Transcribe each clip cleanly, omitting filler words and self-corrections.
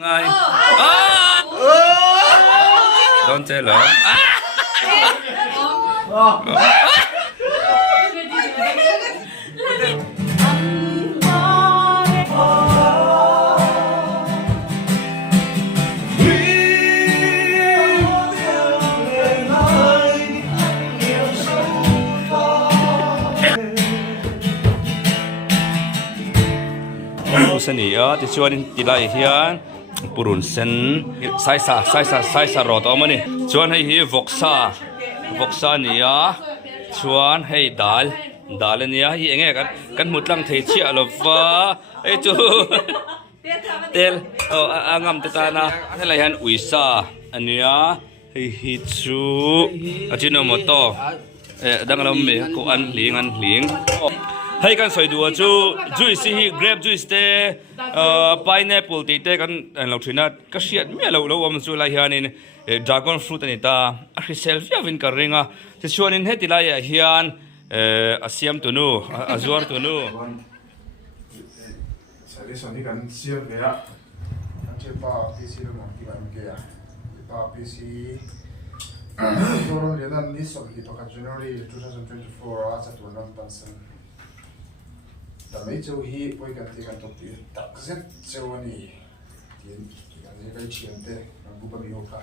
ไงโดนเจเหรอสนิทที่ชวนติดไล่เฮียนปรุนเซนไซซารอตอมันนี่ชวนให้ฮีวกซาเนี่ยชวนให้ดาลเนี่ยฮีเองกันหมดลังเทียลฟ้าไอ้จูเตลงามตานะให้ไรฮันอุยซาอันเนี้ยให้ฮิจูอาจิโนโมโตดังเราเมกูอันหลิงให้กันสวยดูจูจุยสิเกรปจุยสเตpineapple ตีเตกันเราถือนัดก็เสียดไม่เราว่ามันจูไลฮานินdragon fruit นี่ตาอาริเซลฟิอาวินการริงอ่ะที่ชวนนินให้ติไลเฮียนอาเซียมตัวนู้อาจวร์ตัวนู้ใช่ที่ส่วนที่กันเสียเบียร์เจ้าป้าพีซีเราหมดที่บ้านเกียร์ป้าพีซีตัวเราเรียนนั้นนี่ส่วนที่ตัวกัน January 2024อาจจะตัวนั้นตั้งเส้นแต่ไม่เจ้าฮีไปกันที่กันตัวที่ตักเส้นเจ้าวันนี้ที่กันที่ไปเชียงเต้กันบุบบิโอค่ะ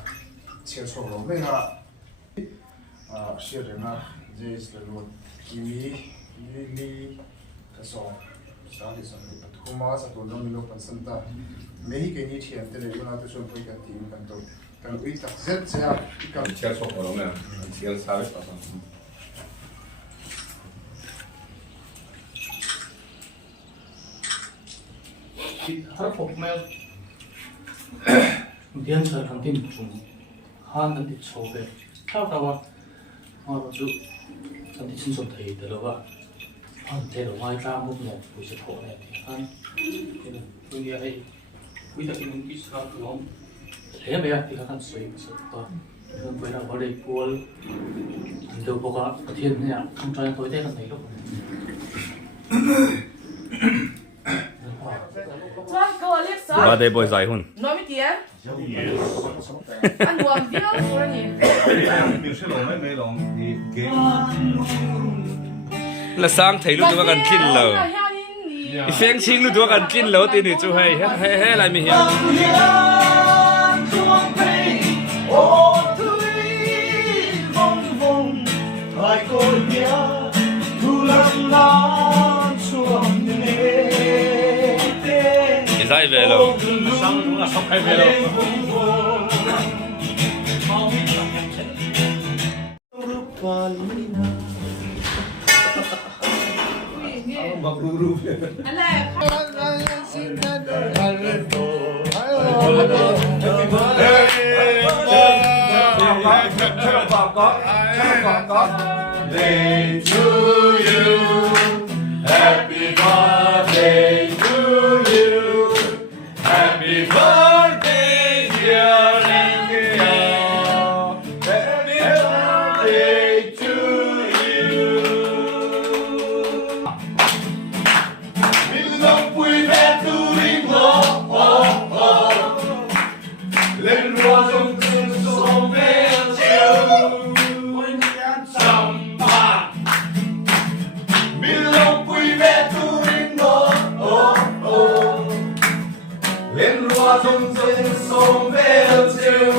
เชียงโซ่เราไม่ฮะเชียร์นะเจสเลโรกิมีลีกระสอบสาธิตสันติปัตคุมาสัตว์น้องมิโลปันสันตาไม่ให้กันนี่เชียงเต้เลยวันนั้นตัวส่วนไปกันที่กันตัวกันวิตักเส้นเจ้ากันเชียร์โซ่เราเนี่ยเชียร์ซาวิสป่ะถ้าผมไม่เรียนเชิญทางที่จุ่มห้างกันติดโชว์เลยถ้าแต่ว่าเราจะทำที่ชิ้นส่วนไทยแต่เราว่าเทเราไม่กล้ามุ่งเนี่ยวิจะโถเนี่ยท่านคือไอ้วิธีการคิดสร้างล้อมเห็นไหมที่เขาทำสวยสุดตัวเวลาเราได้พูดเดี๋ยวพวกประเทศเนี่ยทำใจตัวได้กันไหนก็มาได้บ่อยใจหุ่นNome que é? Ah, no avião, Forni. แล้วสร้างไทยรู้ตัวกันกินเลยเฟียงชิงรู้ตัวกันกินแล้วตีนี่จูให้อะไรไม่เห็นใช่เวลาburu Day to you, happy birthday to you, happy birthday dear India, happy birthday to you. Long we had to lên loa trong cơn gió về chiều sầm bạc long we had to lên loa trong cơn gió về chiều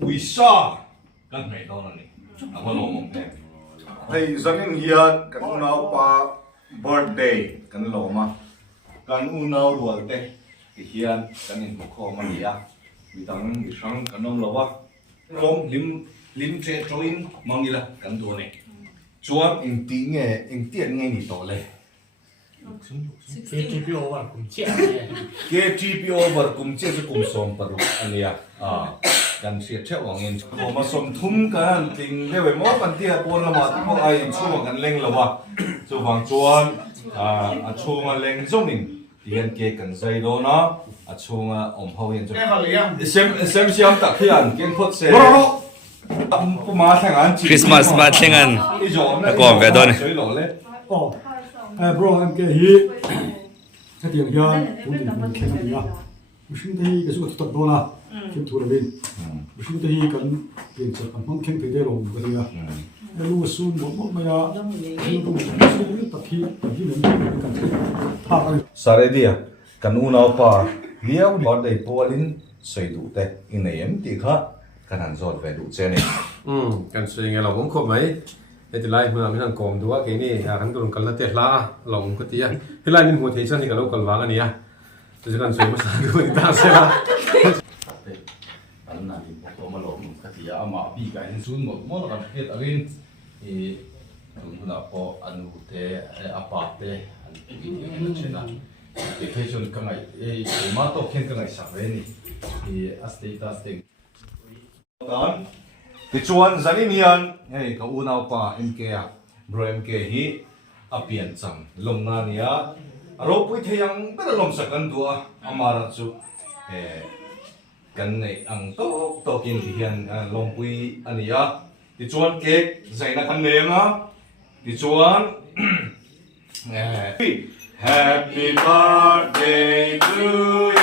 we sawกันไม่ต้องนี่เอามาลงมงแทนไอ้สันนิษฐานกันอุณาปา birthday กันลงมากันอุณาดัวเตะเฮียนกันนี่บุคคลมันยาวิตังวิชังกันน้องเราว่าลงลิมเจจอยน์มังยีละกันตัวนี่ชวนอิงตีเงี้ยอิงเตี้ยนเงี้ยนี่ต่อเลย KTPO ว่าผมเชี่ย KTPO ว่าผมเชี่ยจะกุมส่งปรุอันเนี้ยกันเสียเช่าเงินผมมาสมทุนกันจริงเรียกว่าหม้อกันเตี้ยปนละมาที่พวกไอ้ช่วงกันเล่งละวะช่วงจวนช่วงเล่งช่วงหนึ่ง tiền kia cần dây đó nó à chung ổn hậu hiện cho xem tập hiện kiến phốt xe mà thằng anh Christmas Mathlengan còn về đó này bro em kể hi cái tiền hiền cũng tiền khen cái gì musim teh cái số tụt đó là khen thua là bên musim teh cái tiền sẽ còn không khen thấy đây rồi cái gì à lu sun một mày à lu cũng tập hi mình cần thà cái sare dia kan unau pa liao bor dei polin sei du te in em ti kha kan han zot ve du che ne กันสวยงามเราผมครบไหมไอ้ที่ไล่เมื่อไม่ทันกลมดูว่าแกนี่ขันตุนกันละเตะละหลงก็ตีอ่ะที่ไล่นี่หัวเทียนที่กับเรากันวางอันนี้อ่ะจะกันสวยมาสาดูอีกตาเสียละ อันนั้นพอมาหลงก็ที่อามาปีกันซุนหมดกันเฮ็ดอวินตุนน่ะพออนุเตอปาเตอันนี้เนี่ยเช่นนั้นเดี๋ยวชนกันไงมาตกเข็นกันไงสักเรื่องนี่อัสเตตัสเต็งตอนที่ชวนจันนี่ยันเฮ้ยเขาอุณเอาป่าเอ็มเคอะบรเอ็มเคฮีอเปลี่ยนจังลมงานเนี่ยเราไปเที่ยงไม่ได้ลมสักกันตัวอามาราจุกันในอังโตกินที่เฮียนลมปุยอันนี้อ่ะที่ชวนเค้กใส่นักขันเลี้ยงอ่ะที่ชวน Happy birthday to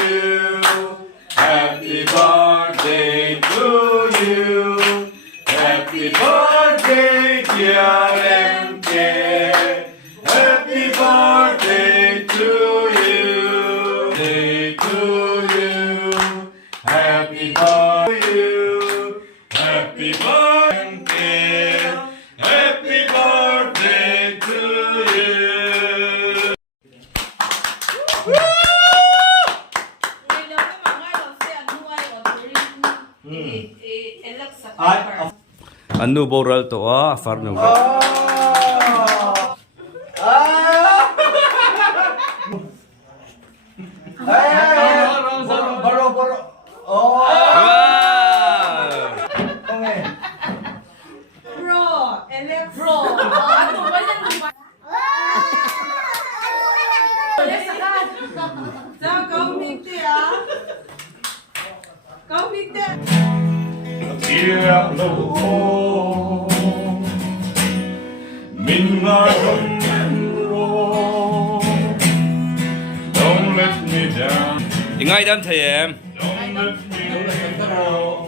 you Happy birthday to you Happy birthday dear MK Happy birthday to you Day to you Happy birthday Happy birthday Happy birthday to you อันนู้โบราณตัวฟาร์นูเว Bro, Alex. Bro. Ano ba yan? Sao câu miệng thế à? Câu miệng thế. Don't let me down. Ingay đam thầy em Don't let me down.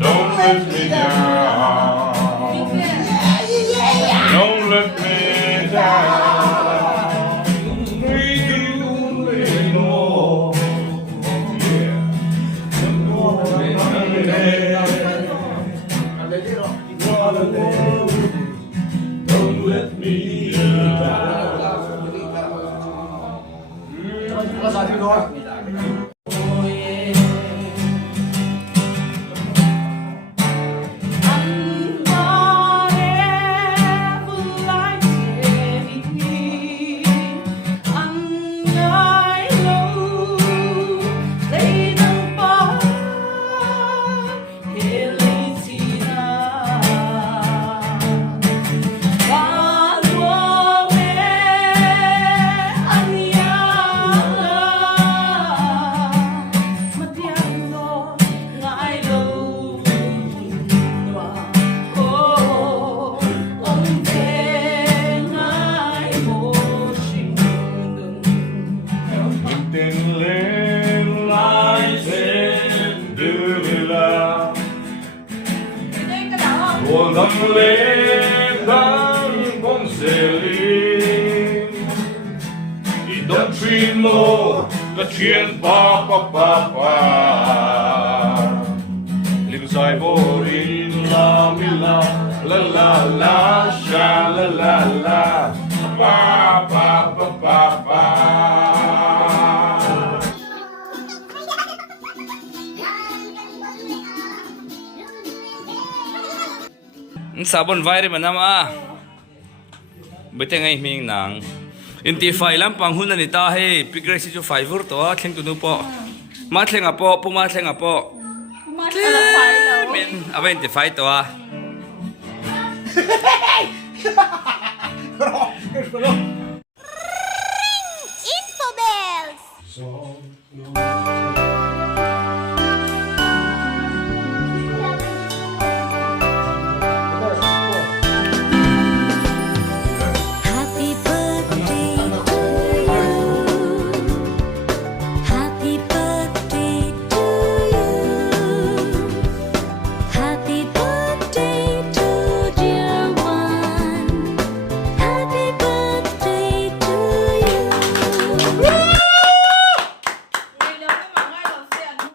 Don't let me down. Don't let me down. We do it all. Yeah. Don't let me Buon le dan conselin I don't dream more the chien pa pa pa pa Live sai borin la mi la la la la sha la la la pa pa pa pa pa sabon vai man ama bete ngai ming nang inti fai lam pang hun ani ta he pigresi ju 5 vur to thleng tu nu po ma thlenga po puma thlenga po Ma Ano, file, oh. Min, 25 to ah.